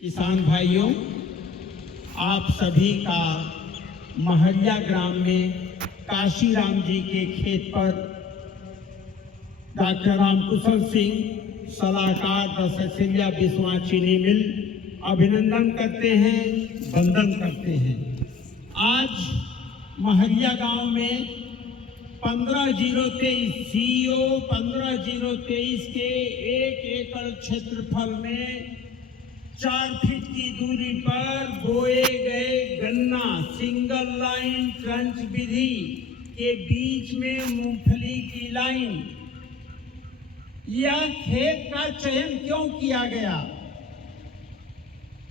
किसान भाइयों, आप सभी का महरिया ग्राम में काशीराम जी के खेत पर डॉक्टर रामकुशल सिंह सलाहकार द ससिलिया बिस्वा चीनी मिल अभिनंदन करते हैं, वंदन करते हैं। आज महरिया गांव में 15,023 सीओ 15,023 के 1 एकड़ क्षेत्रफल में 4 फीट की दूरी पर बोए गए गन्ना सिंगल लाइन ट्रंच विधि के बीच में मूंगफली की लाइन। यह खेत का चयन क्यों किया गया?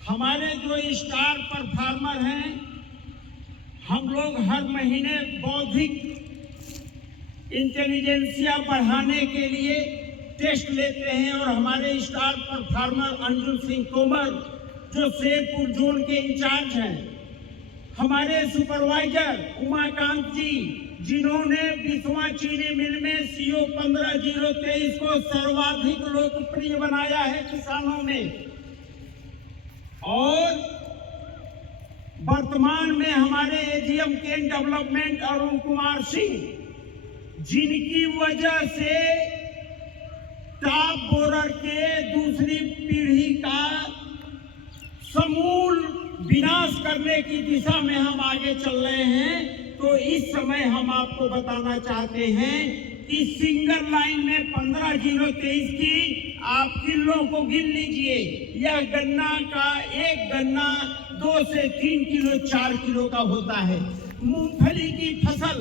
हमारे जो स्टार परफॉर्मर हैं, हम लोग हर महीने बौद्धिक इंटेलिजेंसिया बढ़ाने के लिए टेस्ट लेते हैं और हमारे स्टार परफॉर्मर अंजुम सिंह तोमर जो शेरपुर जोन के इंचार्ज हैं, हमारे सुपरवाइजर उमाकांत जी जिन्होंने बिस्वा चीनी मिल में सीओ 15,023 को सर्वाधिक लोकप्रिय बनाया है किसानों में, और वर्तमान में हमारे एजीएम केन डेवलपमेंट अरुण कुमार सिंह, जिनकी वजह से टॉप बोरर के दूसरी पीढ़ी का समूल विनाश करने की दिशा में हम आगे चल रहे हैं। तो इस समय हम आपको बताना चाहते हैं कि सिंगल लाइन में 15,023 की आप किलो को गिन लीजिए। यह गन्ना का एक गन्ना 2 से 3 किलो 4 किलो का होता है। मूंगफली की फसल,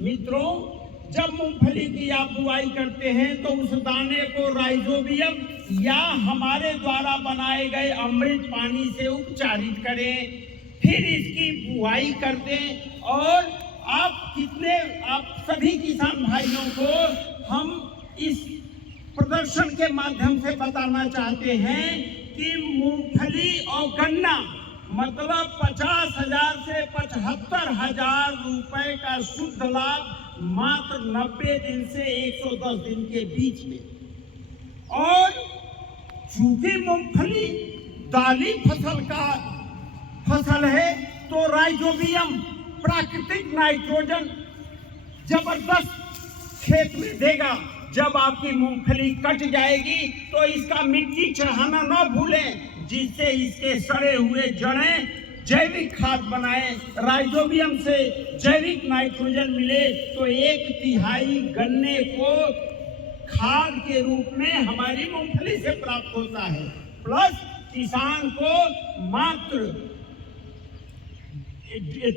मित्रों, जब मूंगफली की आप बुआई करते हैं तो उस दाने को राइजोबियम या हमारे द्वारा बनाए गए अमृत पानी से उपचारित करें, फिर इसकी बुआई कर दें। और आप सभी किसान भाइयों को हम इस प्रदर्शन के माध्यम से बताना चाहते हैं कि मूंगफली और गन्ना मतलब 50,000 से 75,000 रुपए का शुद्ध लाभ मात्र 90 दिन से 110 दिन के बीच में। और चूंकि मूंगफली दाली फसल है तो राइजोबियम प्राकृतिक नाइट्रोजन जबरदस्त खेत में देगा। जब आपकी मूंगफली कट जाएगी तो इसका मिट्टी चढ़ाना न भूलें, जिससे इसके सड़े हुए जड़ें जैविक खाद बनाए, राइजोबियम से जैविक नाइट्रोजन मिले तो 1/3 गन्ने को खाद के रूप में हमारी मूंगफली से प्राप्त होता है। प्लस किसान को मात्र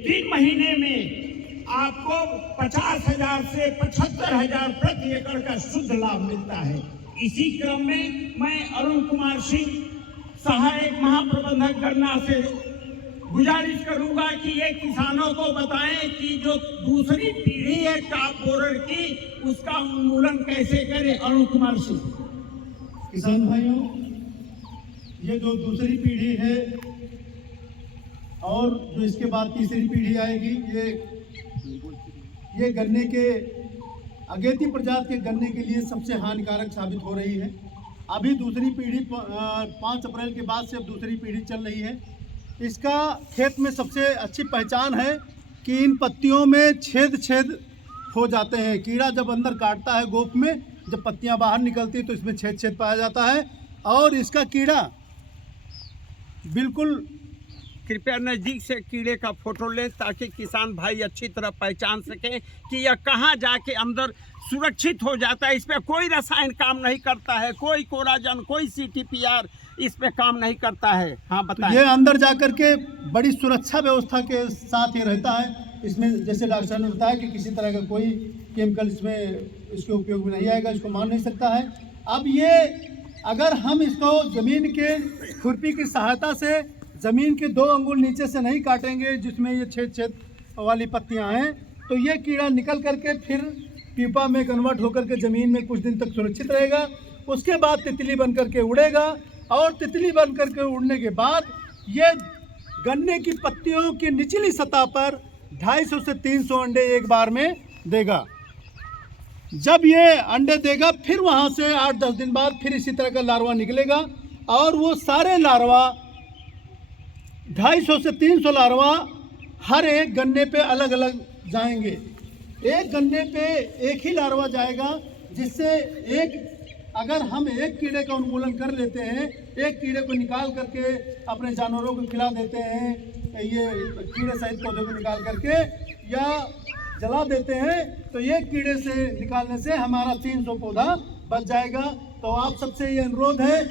3 महीने में आपको 50,000 से 75,000 प्रति एकड़ का शुद्ध लाभ मिलता है। इसी क्रम में मैं अरुण कुमार सिंह, सहायक महाप्रबंधक गन्ना से गुजारिश करूंगा कि ये किसानों को बताएं कि जो दूसरी पीढ़ी है टॉप बोरर की, उसका उन्मूलन कैसे करें। अरुण कुमार सिंह। किसान भाइयों, ये जो दूसरी पीढ़ी है और जो इसके बाद तीसरी पीढ़ी आएगी, ये गन्ने के अगेती प्रजाति के गन्ने के लिए सबसे हानिकारक साबित हो रही है। अभी दूसरी पीढ़ी 5 अप्रैल के बाद से अब दूसरी पीढ़ी चल रही है। इसका खेत में सबसे अच्छी पहचान है कि इन पत्तियों में छेद हो जाते हैं। कीड़ा जब अंदर काटता है गोप में, जब पत्तियां बाहर निकलती है तो इसमें छेद पाया जाता है। और इसका कीड़ा बिल्कुल, कृपया नज़दीक से कीड़े का फोटो लें ताकि किसान भाई अच्छी तरह पहचान सकें कि यह कहाँ जाके अंदर सुरक्षित हो जाता है। इस पर कोई रसायन काम नहीं करता है, कोई कोराजन, कोई CTPR इस पे काम नहीं करता है। हाँ बताएं। ये अंदर जाकर के बड़ी सुरक्षा व्यवस्था के साथ ही रहता है। इसमें जैसे डॉक्टर साहब ने बताया कि किसी तरह का कोई केमिकल इसके उपयोग में नहीं आएगा, इसको मान नहीं सकता है। अब ये अगर हम इसको ज़मीन के खुरपी की सहायता से ज़मीन के 2 अंगुल नीचे से नहीं काटेंगे, जिसमें ये छेद वाली पत्तियां हैं, तो ये कीड़ा निकल करके फिर पीपा में कन्वर्ट होकर के ज़मीन में कुछ दिन तक सुरक्षित रहेगा। उसके बाद तितली बन करके उड़ेगा और तितली बन करके उड़ने के बाद ये गन्ने की पत्तियों की निचली सतह पर 250 से 300 अंडे एक बार में देगा। जब ये अंडे देगा फिर वहाँ से 8-10 दिन बाद फिर इसी तरह का लार्वा निकलेगा और वो सारे लार्वा 250 से 300 लार्वा हर एक गन्ने पे अलग अलग जाएंगे। एक गन्ने पे एक ही लार्वा जाएगा, जिससे अगर हम एक कीड़े का उन्मूलन कर लेते हैं, एक कीड़े को निकाल करके अपने जानवरों को खिला देते हैं, ये कीड़े सहित पौधे को निकाल करके या जला देते हैं, तो ये कीड़े से निकालने से हमारा 300 पौधा बच जाएगा। तो आप सबसे ये अनुरोध है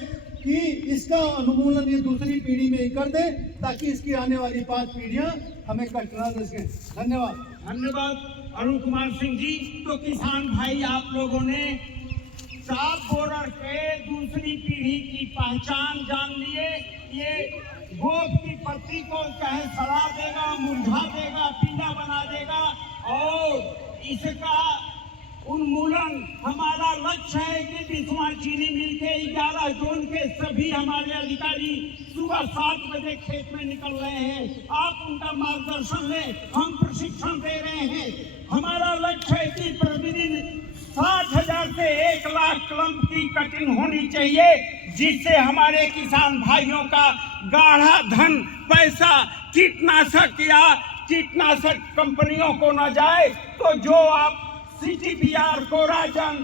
कि इसका अनुमूलन ये दूसरी पीढ़ी में ही कर दे, ताकि इसकी आने वाली 5 पीढ़ियां हमें कष्ट ना दे सकें। धन्यवाद। धन्यवाद अरुण कुमार सिंह जी। तो किसान भाई, आप लोगों ने साफ बोरर के दूसरी पीढ़ी की पहचान जान लिए। ये गोद की पत्ती को चाहे सड़ा देगा, मुरझा देगा, पीला बना देगा, और इसका उन्मूलन हमारा लक्ष्य है कि बिस्वा चीनी मिल के 11 जून के सभी हमारे अधिकारी सुबह 7 बजे खेत में निकल रहे हैं। आप उनका मार्गदर्शन लें, हम प्रशिक्षण दे रहे हैं। हमारा लक्ष्य है कि प्रतिदिन 60,000 से 1 लाख क्लम्प की कटिंग होनी चाहिए, जिससे हमारे किसान भाइयों का गाढ़ा धन, पैसा कीटनाशक या कीटनाशक कंपनियों को न जाए। तो जो आप CTPR, कोराजन,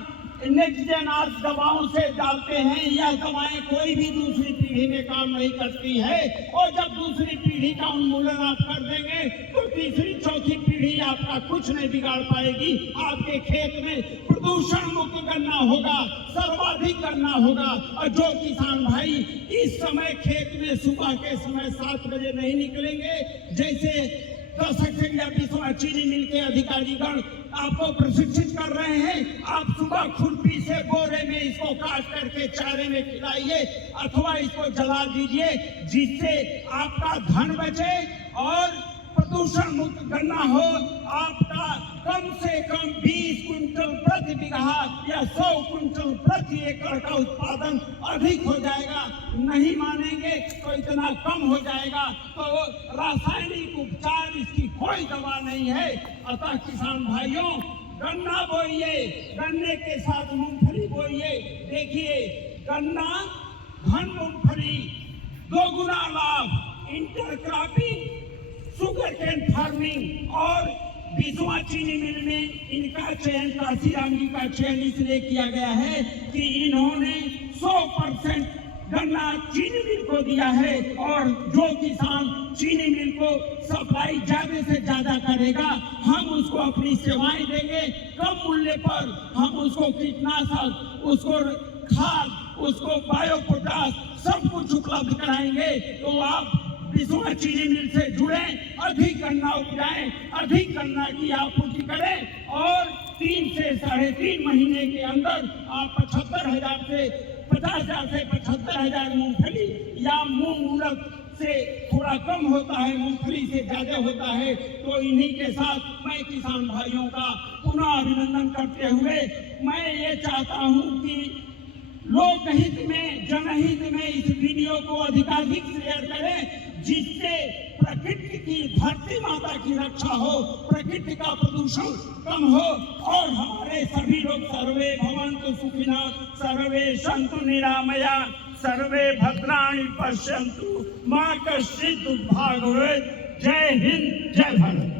नेक्स्टजेन आदि दवाओं से डालते हैं, यह दवाएं कोई भी दूसरी पीढ़ी में काम नहीं करती है। और जब दूसरी पीढ़ी का उन्मूलन आप कर देंगे, तो तीसरी चौथी पीढ़ी आपका कुछ नहीं बिगाड़ पाएगी। आपके खेत में प्रदूषण मुक्त करना होगा, सर्वाधिक करना होगा। और जो किसान भाई इस समय खेत में सुबह के समय 7 बजे नहीं निकलेंगे, जैसे 10 या 20 चीनी मिल के अधिकारीगण आपको प्रशिक्षित कर रहे हैं, आप सुबह खुरपी से बोरे में इसको काट करके चारे में खिलाइए अथवा इसको जला दीजिए, जिससे आपका धन बचे और प्रदूषण मुक्त गन्ना हो। आपका कम से कम 20 क्विंटल प्रति बीघा या 100 क्विंटल प्रति एकड़ का उत्पादन अधिक हो जाएगा। नहीं मानेंगे तो इतना कम हो जाएगा। तो रासायनिक उपचार इसकी कोई दवा नहीं है। अतः किसान भाइयों, गन्ना बोइए, गन्ने के साथ मूंगफली बोइए। देखिए, गन्ना, घन मूंगफली, 2 गुना लाभ, इंटरक्रॉपिंग, शुगर केन फार्मिंग और बिस्वा चीनी मिल में इनका चयन, काशीराम जी का चयन इसलिए किया गया है कि इन्होंने 100% गन्ना चीनी मिल को दिया है। और जो किसान चीनी मिल को सप्लाई ज्यादा से ज्यादा करेगा, हम उसको अपनी सेवाएं देंगे। कम मूल्य पर हम उसको कीटनाशक, उसको खाद, उसको बायोपोटाश सब कुछ उपलब्ध कराएंगे। तो आप बिस्वा चीनी मिल से जुड़े, अधिक गन्ना उपजाएं, अधिक गन्ना की आपूर्ति करें और 3 से 3.5 महीने के अंदर आप 75,000 से 50,000 से 75,000 मूंगफली या मूंग उड़द से थोड़ा कम होता है, मूंगफली से ज्यादा होता है। तो इन्हीं के साथ मैं किसान भाइयों का पुनः अभिनंदन करते हुए मैं ये चाहता हूँ कि लोकहित में, जनहित में इस वीडियो को अधिकाधिक शेयर करें, जिससे प्रकृति की, धरती माता की रक्षा हो, प्रकृति का प्रदूषण कम हो और हमारे सभी लोग सर्वे भवन्तु सुखिनः, सर्वे सन्तु निरामया, सर्वे भद्राणि पश्यन्तु, मा कश्चित् दुर्भाग्यं भवेत्। जय हिंद, जय भारत।